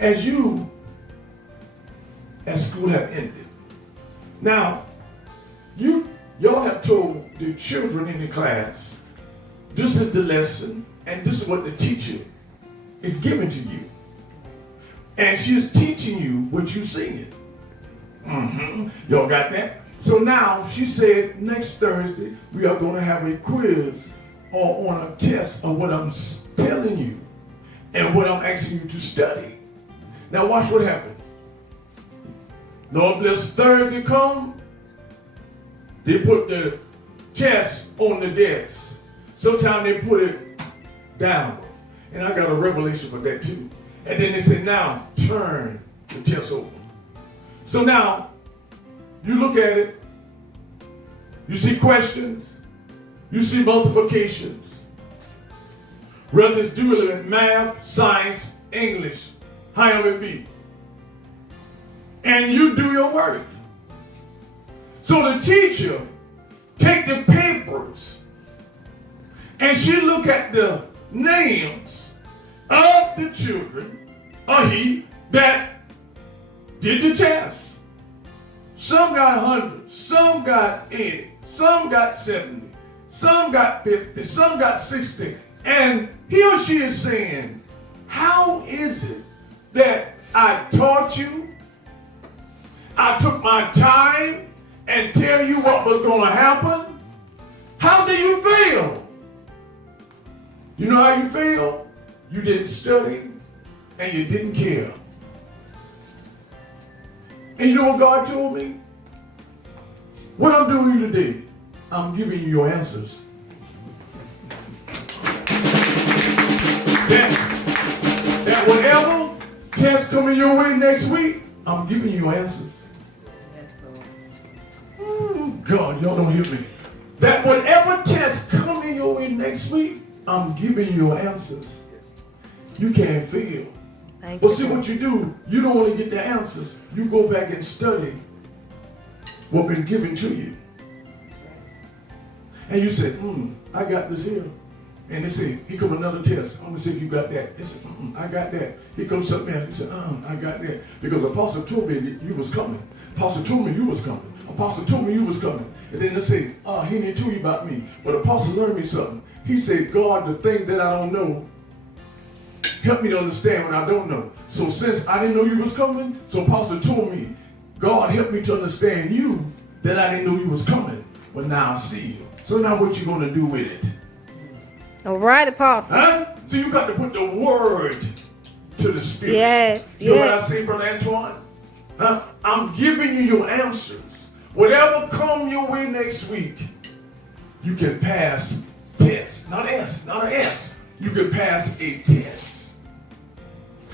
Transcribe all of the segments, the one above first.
as you at school have ended. Now, y'all have told the children in the class, this is the lesson, and this is what the teacher is giving to you. And she's teaching you what you're singing. Y'all got that? So now she said next Thursday we are going to have a quiz or on a test of what I'm telling you and what I'm asking you to study. Now watch what happened. Lord bless Thursday come. They put the test on the desk. Sometimes they put it down. And I got a revelation for that too. And then they said, now turn the test over. So now you look at it. You see questions. You see multiplications. Whether it's doing it in math, science, English, however it be. And you do your work. So the teacher take the papers and she look at the names of the children or he that did the test. Some got 100, some got 80, some got 70, some got 50, some got 60. And he or she is saying, how is it that I taught you? I took my time and tell you what was going to happen. How do you feel? You know how you feel? You didn't study and you didn't care. And you know what God told me? What I'm doing today, I'm giving you your answers. That whatever test coming your way next week, I'm giving you your answers. God, y'all don't hear me. That whatever test coming your way next week, I'm giving you your answers. You can't fail. But see what you do, you don't want to get the answers. You go back and study what's been given to you. And you say, I got this here. And they say, here come another test. I'm going to see if you got that. They say, I got that. Here comes something else. You say, I got that. Because Apostle told me that you was coming. Apostle told me you was coming. Apostle told me you was coming. And then they say, he didn't tell you about me. But Apostle learned me something. He said, God, the things that I don't know, help me to understand what I don't know. So since I didn't know you was coming, so Apostle told me, God helped me to understand you that I didn't know you was coming. But now I see you. So now what you going to do with it? All right, Apostle. Huh? So you got to put the word to the spirit. Yes, You know what I say, Brother Antoine? Huh? I'm giving you your answers. Whatever come your way next week, you can pass test. Not an S. You can pass a test.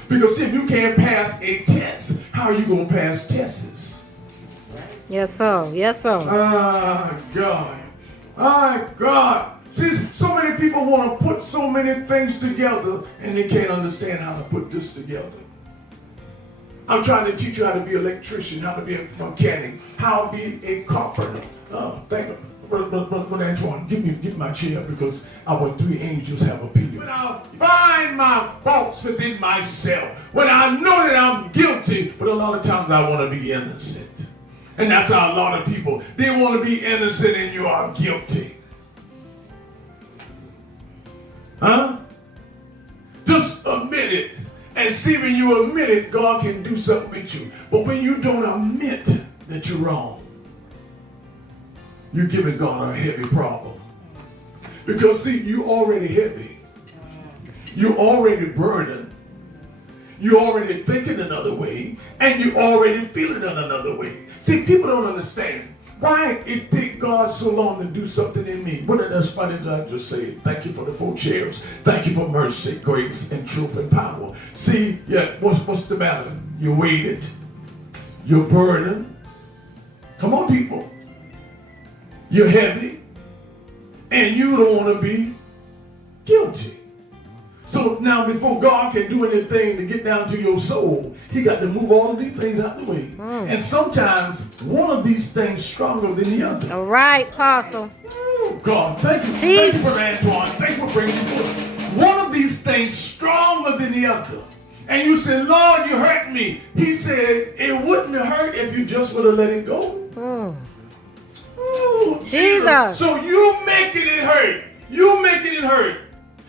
Because if you can't pass a test, how are you going to pass tests? Yes, sir. Yes, sir. God. God. See, so many people want to put so many things together and they can't understand how to put this together. I'm trying to teach you how to be an electrician, how to be a mechanic, how to be a carpenter. Thank you. Brother Antoine, give me my chair because our three angels have appeared. When I find my faults within myself, when I know that I'm guilty, but a lot of times I want to be innocent. And that's how a lot of people, they want to be innocent and you are guilty. Huh? Just admit it. And see, when you admit it, God can do something with you. But when you don't admit that you're wrong, you're giving God a heavy problem. Because see, you already heavy. You already burdened. You already thinking another way. And you already feeling in another way. See, people don't understand. Why it take God so long to do something in me? What did I just say? Thank you for the 4 chairs. Thank you for mercy, grace, and truth and power. See, what's the matter? You waited. You're burdened. Come on, people. You're heavy. And you don't want to be guilty. So now before God can do anything to get down to your soul, he got to move all of these things out the way. And sometimes one of these things stronger than the other. All right, Apostle. Oh, God, thank you. Thank you for Antoine. Thank you for bringing it forth. One of these things stronger than the other. And you said, Lord, you hurt me. He said, it wouldn't have hurt if you just would have let it go. Ooh, Jesus. So you making it hurt. You making it hurt.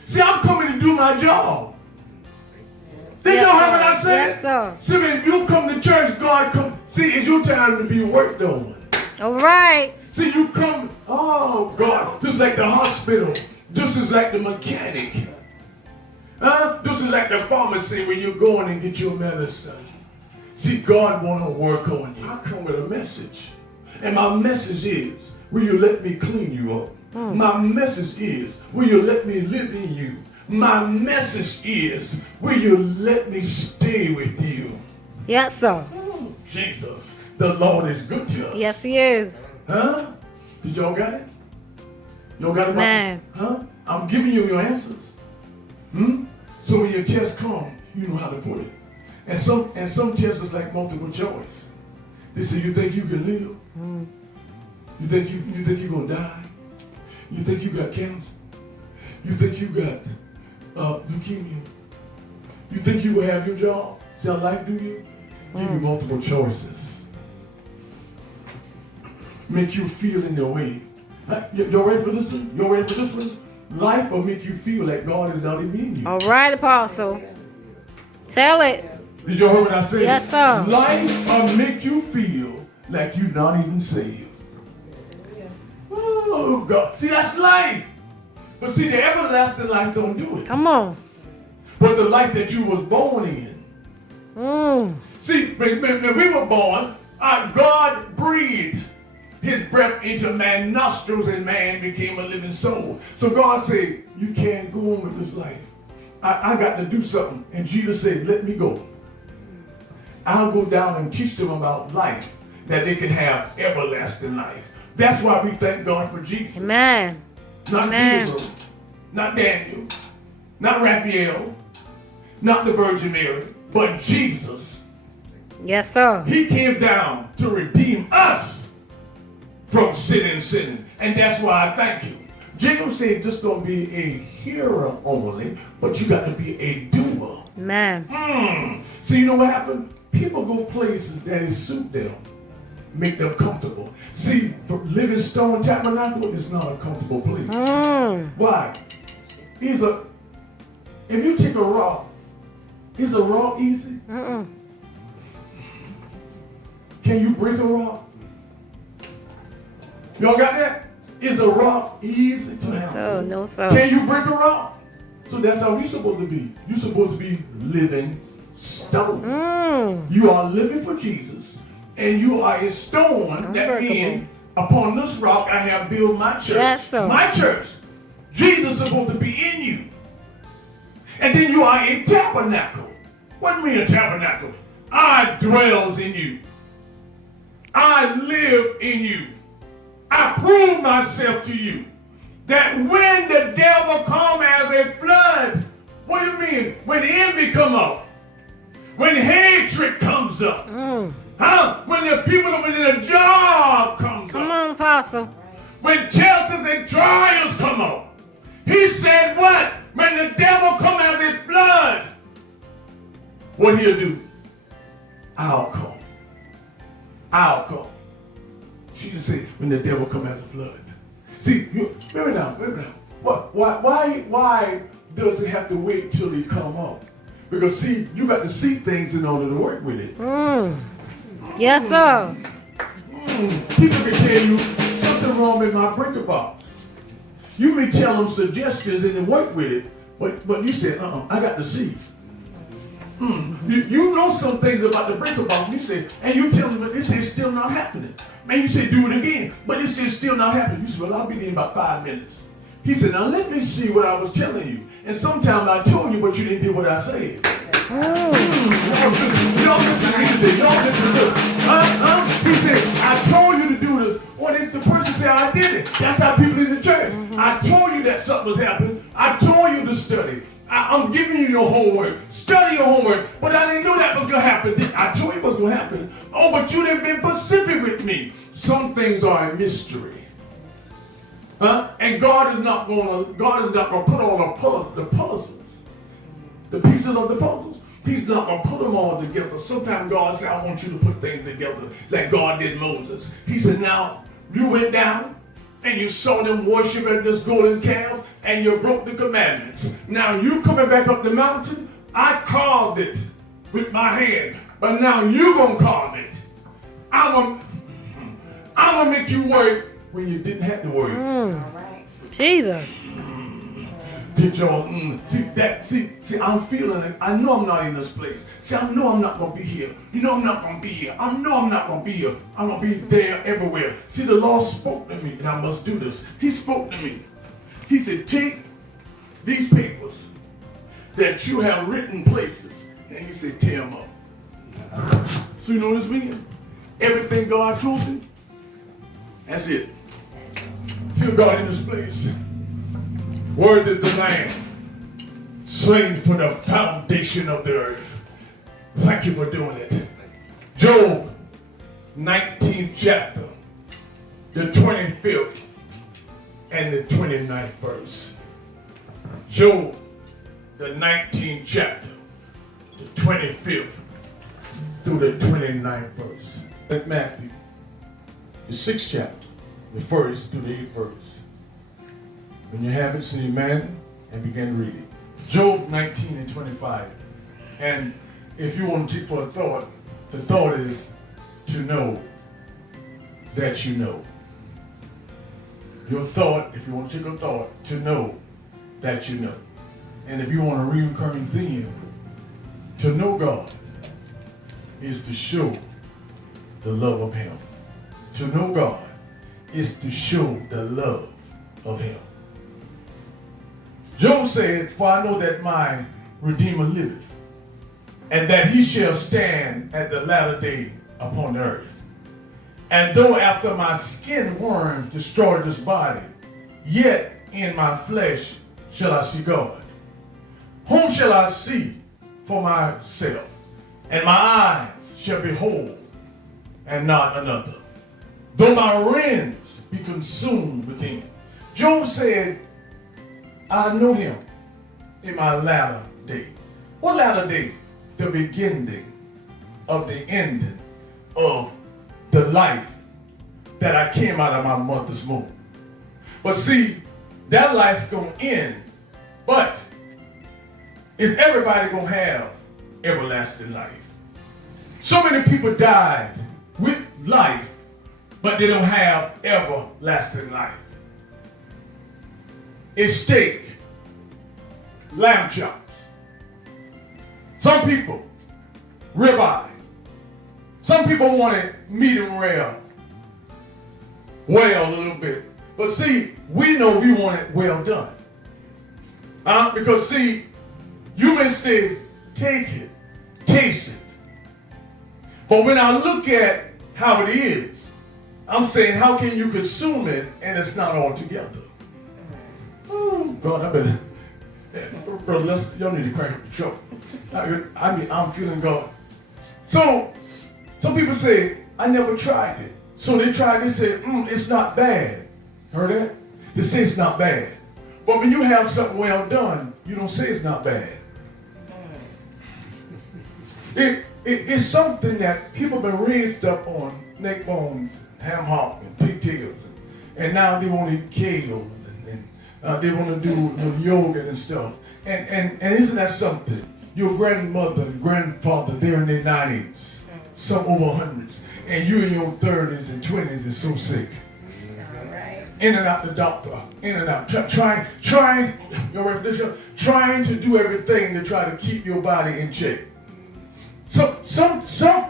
See, I'm coming to do my job. Did y'all hear what I said? Yes, sir. See, when you come to church, God come. See, it's your time to be worked on. All right. See, you come, oh God, just like the hospital, just as like the mechanic. Just as like the pharmacy when you're going and get your medicine. See, God want to work on you. I come with a message. And my message is, will you let me clean you up? My message is, will you let me live in you? My message is, will you let me stay with you? Yes, sir. Oh, Jesus, the Lord is good to us. Yes, he is. Huh? Did y'all got it? Y'all got it? Man. Huh? I'm giving you your answers. So when your test comes, you know how to put it. And some tests is like multiple choice. They say, you think you can live? You think you're gonna die? You think you got cancer? You think you got leukemia? You think you will have your job? See how life do you? Give you multiple choices. Make you feel in the way. Y'all ready for this one? Y'all ready for this one? Life will make you feel like God is not even in you. All right, Apostle. Tell it. Did y'all hear what I said? Yes, sir. Life will make you feel like you're not even saved. Oh, God. See, that's life. But see, the everlasting life don't do it. Come on. But the life that you was born in. See, when we were born, God breathed his breath into man's nostrils and man became a living soul. So God said, you can't go on with this life. I got to do something. And Jesus said, let me go. I'll go down and teach them about life, that they can have everlasting life. That's why we thank God for Jesus. Amen. Not Gabriel, not Daniel, not Raphael, not the Virgin Mary, but Jesus. Yes, sir. He came down to redeem us from sinning. And that's why I thank you. Jacob said just don't be a hearer only, but you got to be a doer. Man. See, you know what happened? People go places that suit them, make them comfortable. See, Living Stone Tabernacle is not a comfortable place. Why? If you take a rock, is a rock easy? Can you break a rock? Y'all got that? Is a rock easy to handle? No, sir. Can you break a rock? So that's how we're supposed to be. You're supposed to be living stone. You are living for Jesus. And you are a stone that means upon this rock I have built my church. Yes, sir. My church. Jesus is supposed to be in you. And then you are a tabernacle. What do you mean a tabernacle? I dwells in you. I live in you. I prove myself to you. That when the devil come as a flood, what do you mean? When envy come up, when hatred comes up, when the people when the job comes up, Come on, Apostle. when tests and trials come up, he said what? When the devil come as a flood, what he'll do? I'll come. I'll come. She just said, when the devil come as a flood. See, remember now. Why does it have to wait till he come up? Because see, you got to see things in order to work with it. Yes, sir. People can tell you something wrong with my breaker box. You may tell them suggestions and then work with it, but you said, I got to see. You know some things about the breaker box. You say, and you tell them, but this is still not happening. Man, you say, do it again, but this is still not happening. You said, well, I'll be there in about 5 minutes. He said, now let me see what I was telling you. And sometimes I told you, but you didn't do what I said. Y'all listen to this. Y'all listen to this. He said, I told you to do this. Or it's the person said, I did it. That's how people in the church. I told you that something was happening. I told you to study. I'm giving you your homework. Study your homework. But I didn't know that was going to happen. I told you it was going to happen. Oh, but you didn't been specific with me. Some things are a mystery. And God is not going to put all the puzzles, the pieces of the puzzles. He's not going to put them all together. Sometimes God said, I want you to put things together like God did Moses. He said, now you went down and you saw them worship at this golden calf and you broke the commandments. Now you coming back up the mountain, I carved it with my hand, but now you going to carve it. I'm going to make you work when you didn't have to work. Jesus. Did y'all see, I'm feeling it. I know I'm not in this place. See, I know I'm not going to be here. You know I'm not going to be here. I know I'm not going to be here. I'm going to be there everywhere. See, the Lord spoke to me, and I must do this. He spoke to me. He said, take these papers that you have written places, and he said, tear them up. So you know what this means? Everything God told me, that's it. Feel God in this place. Word is the Lamb, slain for the foundation of the earth. Thank you for doing it. Job, 19th chapter, the 25th and the 29th verse. Job, the 19th chapter, the 25th through the 29th verse. Matthew, the 6th chapter, the 1st through the 8th verse. When you have it, say amen and begin reading. Job 19 and 25. And if you want to take for a thought, the thought is to know that you know. Your thought, if you want to take a thought, to know that you know. And if you want a recurring theme, to know God is to show the love of Him. To know God is to show the love of Him. Job said, for I know that my Redeemer liveth, and that he shall stand at the latter day upon the earth. And though after my skin worms destroy this body, yet in my flesh shall I see God. Whom shall I see for myself? And my eyes shall behold, and not another. Though my reins be consumed within. Job said, I know him in my latter day. What latter day? The beginning of the ending of the life that I came out of my mother's womb. But see, that life gonna end, but is everybody gonna have everlasting life? So many people died with life, but they don't have everlasting life. It's steak, lamb chops. Some people, ribeye. Some people want it medium rare, well a little bit. But see, we know we want it well done. Because see, you may say, take it, taste it. But when I look at how it is, I'm saying, how can you consume it and it's not all together? Oh, God, I better. Brother, y'all need to crack up the joke. I'm feeling God. So, some people say, I never tried it. So they tried, they said, it's not bad. Heard that? They say it's not bad. But when you have something well done, you don't say it's not bad. It's something that people have been raised up on, neck bones, ham hock, and pigtails. And now they want to eat kale. And they want to do yoga and stuff. And isn't that something? Your grandmother and grandfather, they're in their 90s, some over 100s. And you in your 30s and 20s is so sick. In and out the doctor, in and out. Trying to do everything to try to keep your body in shape.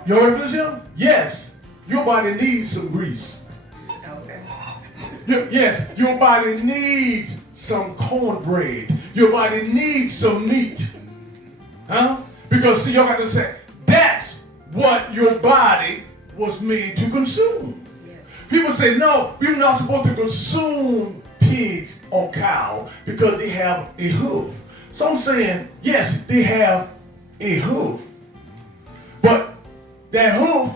Your revolution? Yes, your body needs some grease. Yes, your body needs some cornbread. Your body needs some meat. Because see, y'all got to say, that's what your body was made to consume. Yes. People say, no, we're not supposed to consume pig or cow because they have a hoof. So I'm saying, yes, they have a hoof. But that hoof,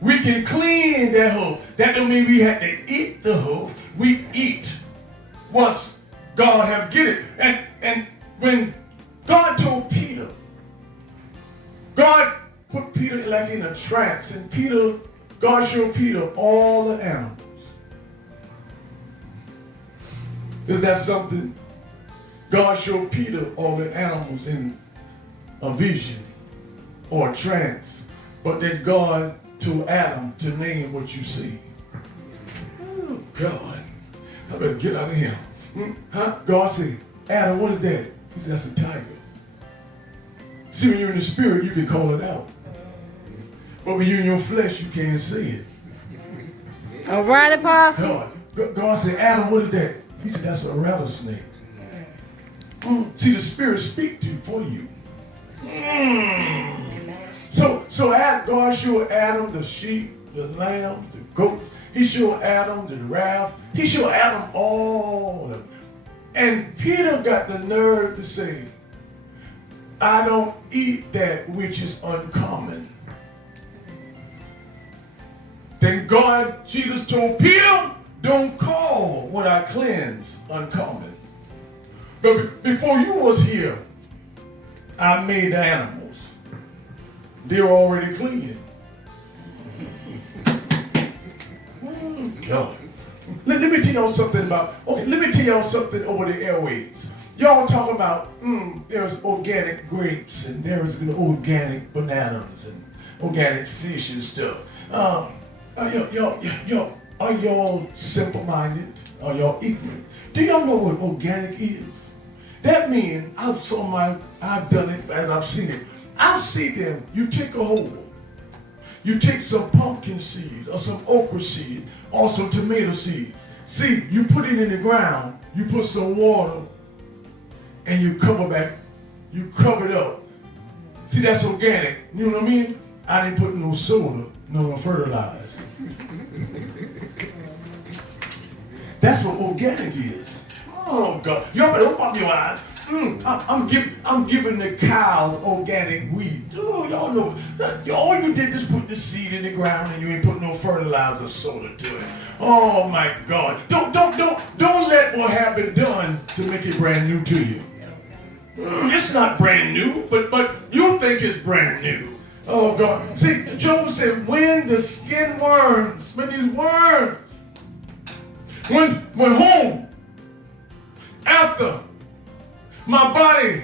we can clean that hoof. That don't mean we have to eat the hoof. We eat what God have given. And when God told Peter God put Peter like in a trance, and God showed Peter all the animals. Is that something? God showed Peter all the animals in a vision or a trance, but then God told Adam to name what you see. Oh, God. I better get out of here. Huh? God said, Adam, what is that? He said, that's a tiger. See, when you're in the spirit, you can call it out. But when you're in your flesh, you can't see it. All right, Apostle. God said, Adam, what is that? He said, that's a rattlesnake. See, the spirit speaks to you for you. So God showed Adam the sheep, the lambs, the goats. He showed Adam the giraffe. He showed Adam all of them. And Peter got the nerve to say, I don't eat that which is uncommon. Then Jesus told Peter, don't call what I cleanse uncommon. But before you was here, I made the animals. They're already clean. God. Let me tell y'all something let me tell y'all something over the airways. Y'all talking about, there's organic grapes and there's organic bananas and organic fish and stuff. Are y'all simple-minded? Are y'all ignorant? Do y'all know what organic is? That means I've done it as I've seen it. I've seen them, you take a hole. You take some pumpkin seeds or some okra seed or some tomato seeds. See, you put it in the ground, you put some water, and you cover it up. See, that's organic. You know what I mean? I didn't put no soda, no fertilizer. That's what organic is. Oh God, y'all better open up your eyes. I'm giving the cows organic weed. Oh, y'all know. All you did is put the seed in the ground and you ain't put no fertilizer or soda to it. Oh my God. Don't let what have been done to make it brand new to you. It's not brand new, but you think it's brand new. Oh God. See, Job said, when these worms went home after my body,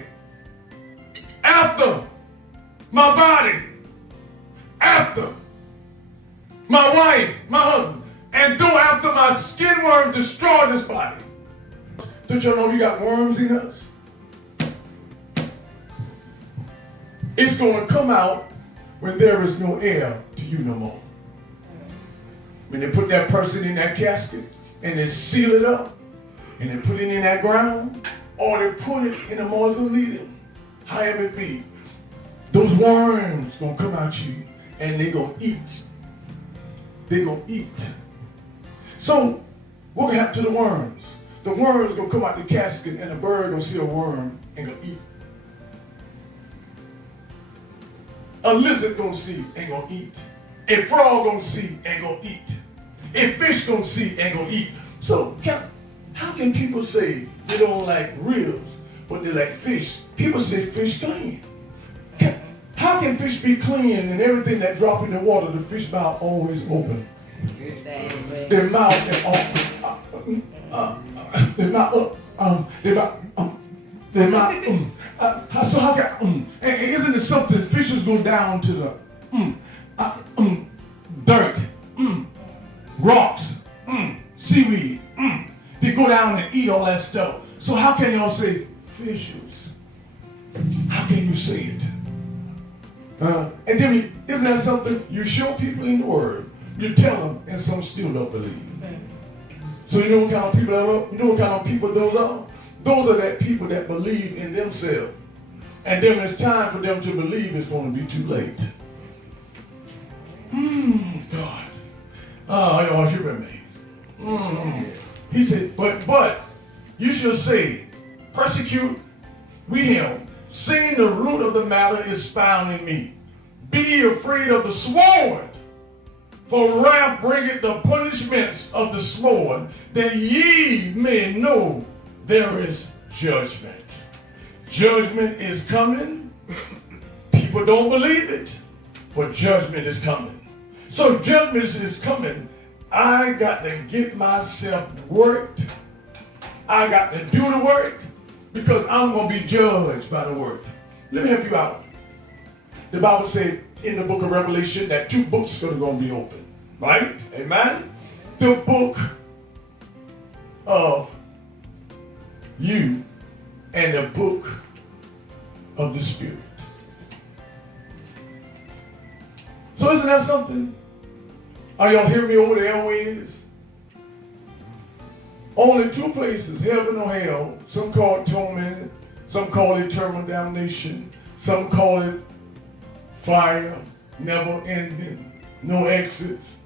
after my wife, my husband, and though after my skin worm destroyed this body. Don't y'all know you got worms in us? It's going to come out when there is no air to you no more. When they put that person in that casket and they seal it up and they put it in that ground, or they put it in a mausoleum, however it be, those worms gonna come out you and they gonna eat. They gonna eat. So what gonna happen to the worms? The worms gonna come out the casket and a bird gonna see a worm and gonna eat. A lizard gonna see and gonna eat. A frog gonna see and gonna eat. A fish gonna see and gonna eat. So how can people say they don't like ribs, but they like fish? People say fish clean. How can fish be clean and everything that drop in the water, the fish mouth always open? Their mouth is open. So how can, and isn't it something, fishes go down to the dirt, rocks, seaweed, they go down and eat all that stuff. So how can y'all say fishes? How can you say it? And then, isn't that something? You show people in the Word, you tell them, and some still don't believe. So you know what kind of people are? You know what kind of people those are? Those are that people that believe in themselves. And then when it's time for them to believe, it's going to be too late. God. Oh, y'all hearing me? He said, but you shall say, persecute we him, seeing the root of the matter is found in me. Be ye afraid of the sword, for wrath bringeth the punishments of the sword, that ye may know there is judgment. Judgment is coming. People don't believe it, but judgment is coming. So judgment is coming. I got to get myself worked. I got to do the work because I'm going to be judged by the work. Let me help you out. The Bible said in the book of Revelation that 2 books are going to be open. Right? Amen? The book of you and the book of the Spirit. So isn't that something? Are y'all hearing me over the airways? Only 2 places, heaven or hell. Some call it torment, some call it eternal damnation, some call it fire, never ending, no exits.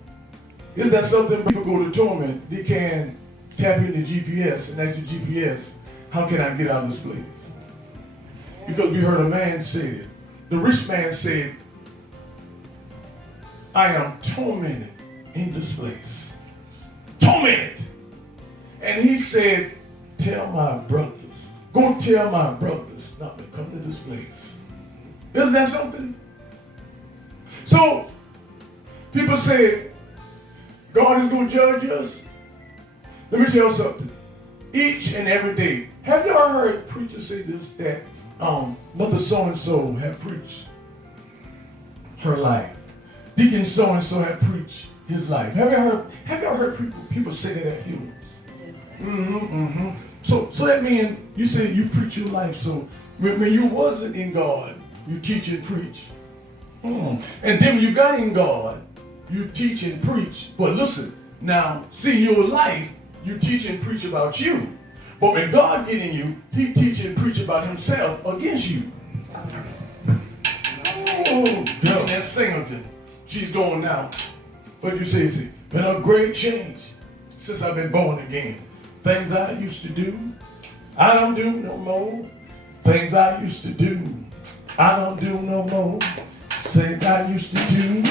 Isn't that something? People go to torment, they can tap into GPS and ask the GPS, how can I get out of this place? Because we heard a man say it. The rich man said, I am tormented in this place. Tormented. And he said, tell my brothers, go tell my brothers not to come to this place. Isn't that something? So, people say, God is going to judge us. Let me tell you something. Each and every day, have you ever heard preachers say this, that Mother so-and-so had preached her life? Deacon so-and-so had preached his life. Have you ever heard people say that at funerals? So that means you say you preach your life. So when you wasn't in God, you teach and preach. And then when you got in God, you teach and preach. But listen, now, see your life, you teach and preach about you. But when God get in you, he teach and preach about himself against you. Oh, girl, that's Singleton. She's going now. What you say? See, been a great change since I've been born again. Things I used to do, I don't do no more. Things I used to do, I don't do no more. Things I used to do,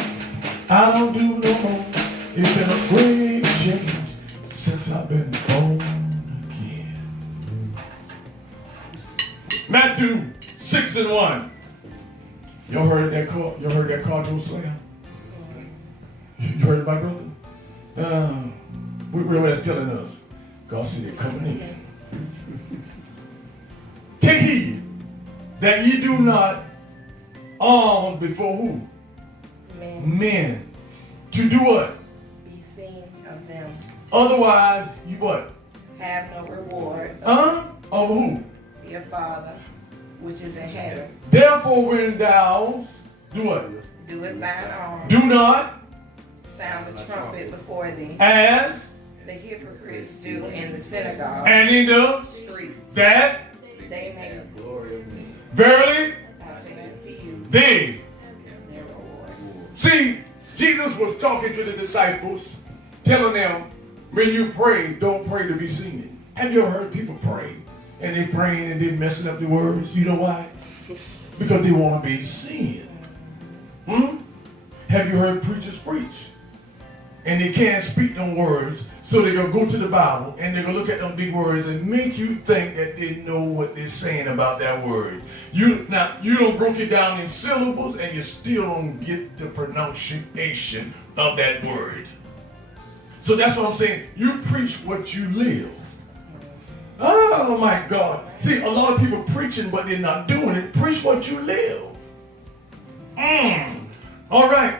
I don't do no more. It's been a great change since I've been born again. Matthew 6:1. Y'all heard that call? You heard that cardinal slam? You heard it, my brother? What that's telling us? God said they're coming in. Take heed that ye do not alms before who? Men. To do what? Be seen of them. Otherwise, you what? Have no reward. Of who? Your Father, which is in heaven. Therefore, when thou do what? Do as thine own. Do not Sound the trumpet before thee. as The hypocrites do in the synagogue. and in the Streets. that They may glory of me. verily I say unto you, they. their reward. See, Jesus was talking to the disciples, telling them, when you pray, don't pray to be seen. Have you ever heard people pray and they praying and they messing up the words? You know why? Because they want to be seen. Have you heard preachers preach? And they can't speak them words, so they're going to go to the Bible and they're going to look at them big words and make you think that they know what they're saying about that word. You don't broke it down in syllables and you still don't get the pronunciation of that word. So that's what I'm saying. You preach what you live. Oh my God. See, a lot of people preaching, but they're not doing it. Preach what you live. All right.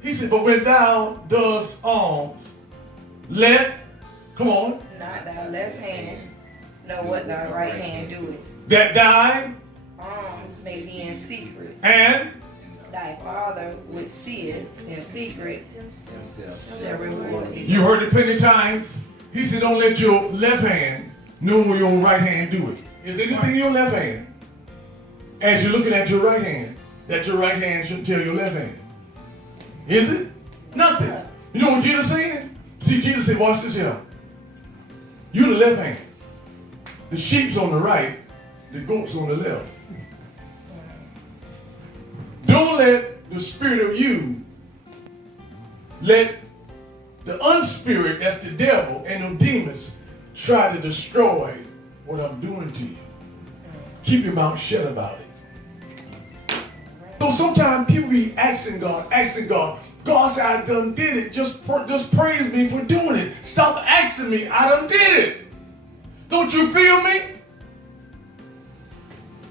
He said, but when thou dost alms, come on. Not thy left hand, know what thy right hand doeth. That thy Alms may be in secret. and Thy Father which seeth in secret shall reward thee. you heard it plenty of times. He said, don't let your left hand know what your right hand doeth. Is anything in your left hand, as you're looking at your right hand, that your right hand should tell your left hand? Is it? Nothing. You know what Jesus saying? See, Jesus said, watch this here. You the left hand. The sheep's on the right, the goat's on the left. Don't let the spirit of you let the unspirit, that's the devil, and the demons try to destroy what I'm doing to you. Keep your mouth shut about it. So sometimes people be asking God. God said, I done did it. Just praise me for doing it. Stop asking me. I done did it. Don't you feel me?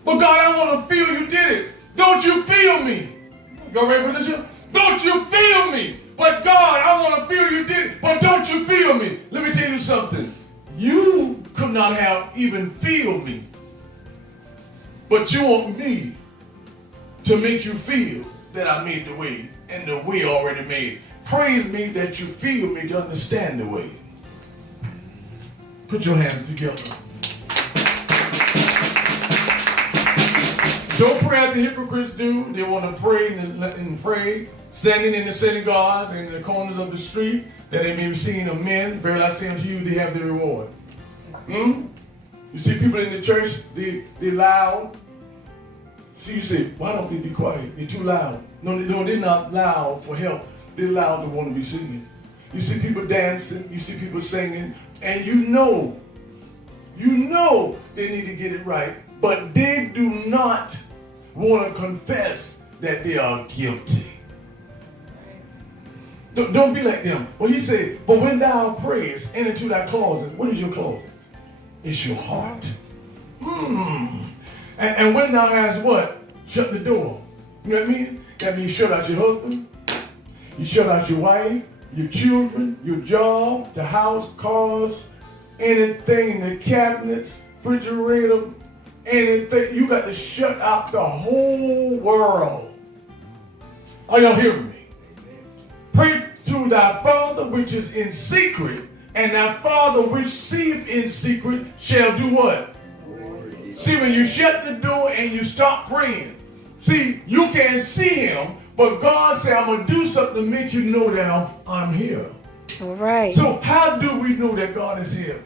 But God, I want to feel you did it. Don't you feel me? Y'all ready for this? Don't you feel me? But God, I want to feel you did it. But don't you feel me? Let me tell you something. You could not have even feel me. But you want me to make you feel that I made the way, and the way already made. Praise me that you feel me to understand the way. Put your hands together. Don't pray as the hypocrites do. They want to pray and pray, standing in the synagogues and in the corners of the street, that they may be seen of men. Verily I say unto you, they have the reward. You see people in the church, they loud. See, you say, why don't they be quiet? They're too loud. No, they're not loud for help. They're loud to want to be singing. You see people dancing. You see people singing. And you know they need to get it right. But they do not want to confess that they are guilty. Don't be like them. Well, he said, but when thou prayest, enter into thy closet. What is your closet? It's your heart. And when thou hast what? Shut the door. You know what I mean? That means shut out your husband. You shut out your wife, your children, your job, the house, cars, anything in the cabinets, refrigerator, anything. You got to shut out the whole world. Are y'all hearing me? Pray to thy Father which is in secret, and thy Father which seeth in secret shall do what? See, when you shut the door and you stop praying, see, you can't see him, but God said, I'm going to do something to make you know that I'm here. All right. So how do we know that God is here?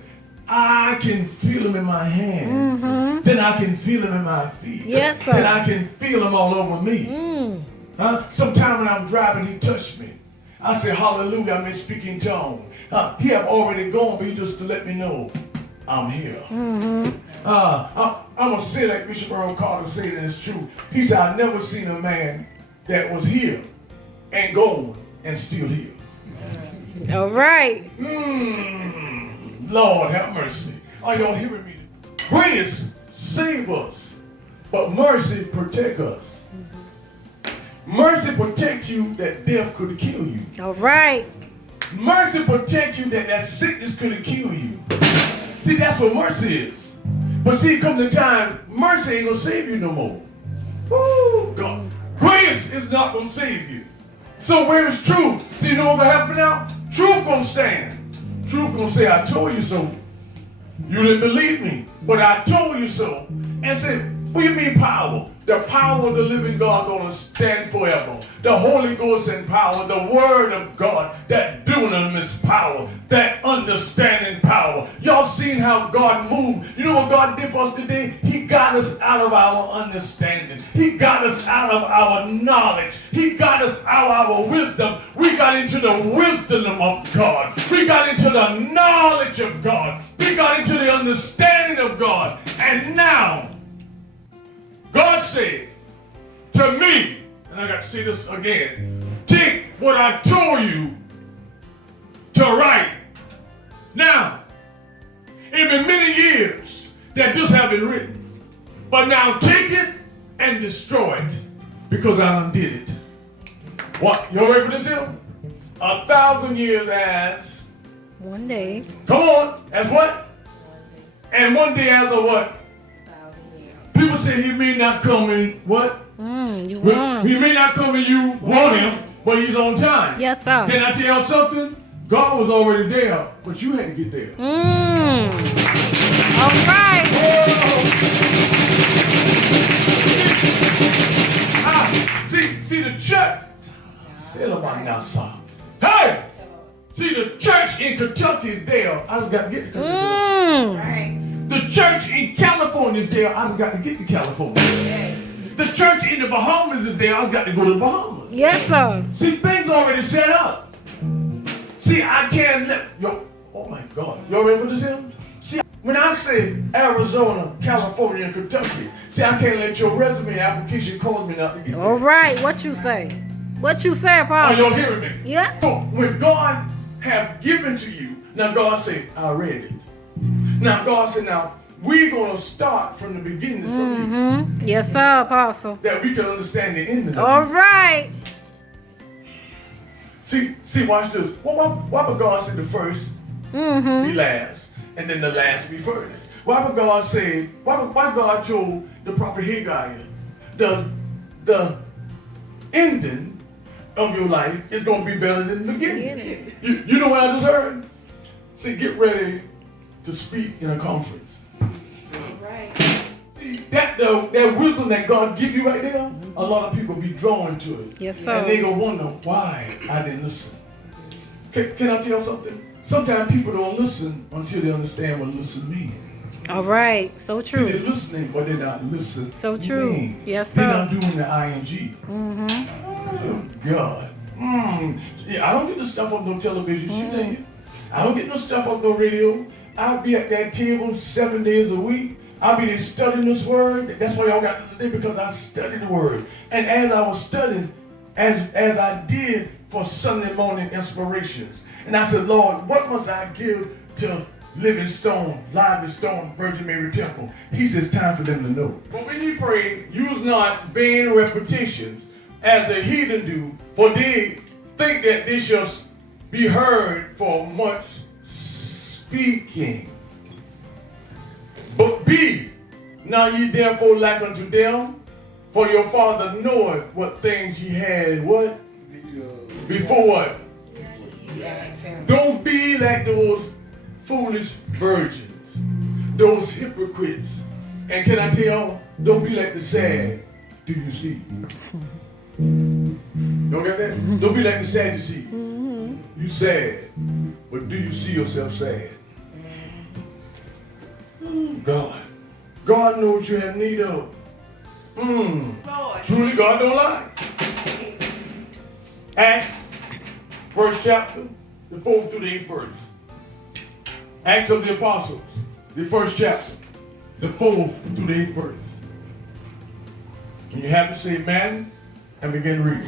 I can feel him in my hands. Then I can feel him in my feet. Yes, sir. Then I can feel him all over me. Sometime when I'm driving, he touched me. I say, hallelujah, I'm in speaking tongue. He have already gone, but he just to let me know I'm here. I'm going to say like Bishop Earl Carter said, and it's true. He said, I've never seen a man that was here and gone and still here. All right. Lord have mercy. Are y'all hearing me? Grace save us, but mercy protect us. Mercy protect you that death could kill you. All right. Mercy protect you that sickness could kill you. See, that's what mercy is. But see, come the time, mercy ain't gonna save you no more. Woo, God. Grace is not gonna save you. So where's truth? See, you know what's gonna happen now? Truth gonna stand. Truth gonna say, I told you so. You didn't believe me, but I told you so. And said, what do you mean power? The power of the living God gonna stand forever. The Holy Ghost and power, the Word of God, that dunamis power, that understanding power. Y'all seen how God moved. You know what God did for us today? He got us out of our understanding. He got us out of our knowledge. He got us out of our wisdom. We got into the wisdom of God. We got into the knowledge of God. We got into the understanding of God. And now, God said to me, and I got to say this again, take what I told you to write. Now, it's been many years that this has been written, but now take it and destroy it because I undid it. What? You ready for this here? 1,000 years as one day. Come on, as what? And one day as a what? People say he may not come in what? You want him. He may not come and you want him, but he's on time. Yes, sir. Can I tell you something? God was already there, but you had to get there. All right. See the church. Hey! See the church in Kentucky is there. I just got to get to Kentucky. The church in California is there. I just got to get to California. The church in the Bahamas is there. I just got to go to the Bahamas. Yes, sir. See, things already set up. See, I can't let oh my God. Y'all ready for this here? See, when I say Arizona, California, and Kentucky, See, I can't let your resume application cause me not to get All there. right. What you say? What you say, Are Apostle? y'all hearing me? Yes. So when God have given to you, now God said, I read it. Now God said, now we're going to start from the beginning from you, Mm-hmm. Yes, sir, Apostle. that we can understand the ending of All it. right. See, watch this. Why would God say the first Mm-hmm. be last, and then the last be first? Why would God say, why God told the prophet Haggai, the ending of your life is going to be better than the beginning? You know what I just heard? See, get ready to speak in a conference. Right. See, that wisdom that God give you right there, a lot of people be drawn to it. Yes, sir. And they gonna wonder why I didn't listen. Can I tell you something? Sometimes people don't listen until they understand what listen means. All right. So See, they're true. listening, but they're not listening. So true. Yes, They're sir. not doing the ing. Mm-hmm. Oh, God. Yeah, I don't get the stuff on no television. She tell you. I don't get no stuff on no radio. I'll be at that table 7 days a week. I'll be there studying this word. That's why y'all got this today, because I studied the word. And as I was studying, as I did for Sunday morning inspirations, and I said, Lord, what must I give to Living Stone, Lively Stone, Virgin Mary Temple? He says, time for them to know. But when you pray, use not vain repetitions as the heathen do, for they think that they shall be heard for much speaking. But be not ye therefore like unto them, for your Father knoweth what things ye had what? Before what? Don't be like those foolish virgins, those hypocrites. And can I tell y'all, don't be like the sad, do you see? Don't get that? Don't be like the Sadducees. You sad, but do you see yourself sad? God knows what you have need of. Lord. Truly, God don't lie. Acts, first chapter, the 4th through the 8th verse. Acts of the Apostles, the first chapter, the 4th through the 8th verse. And you have to say amen and begin reading.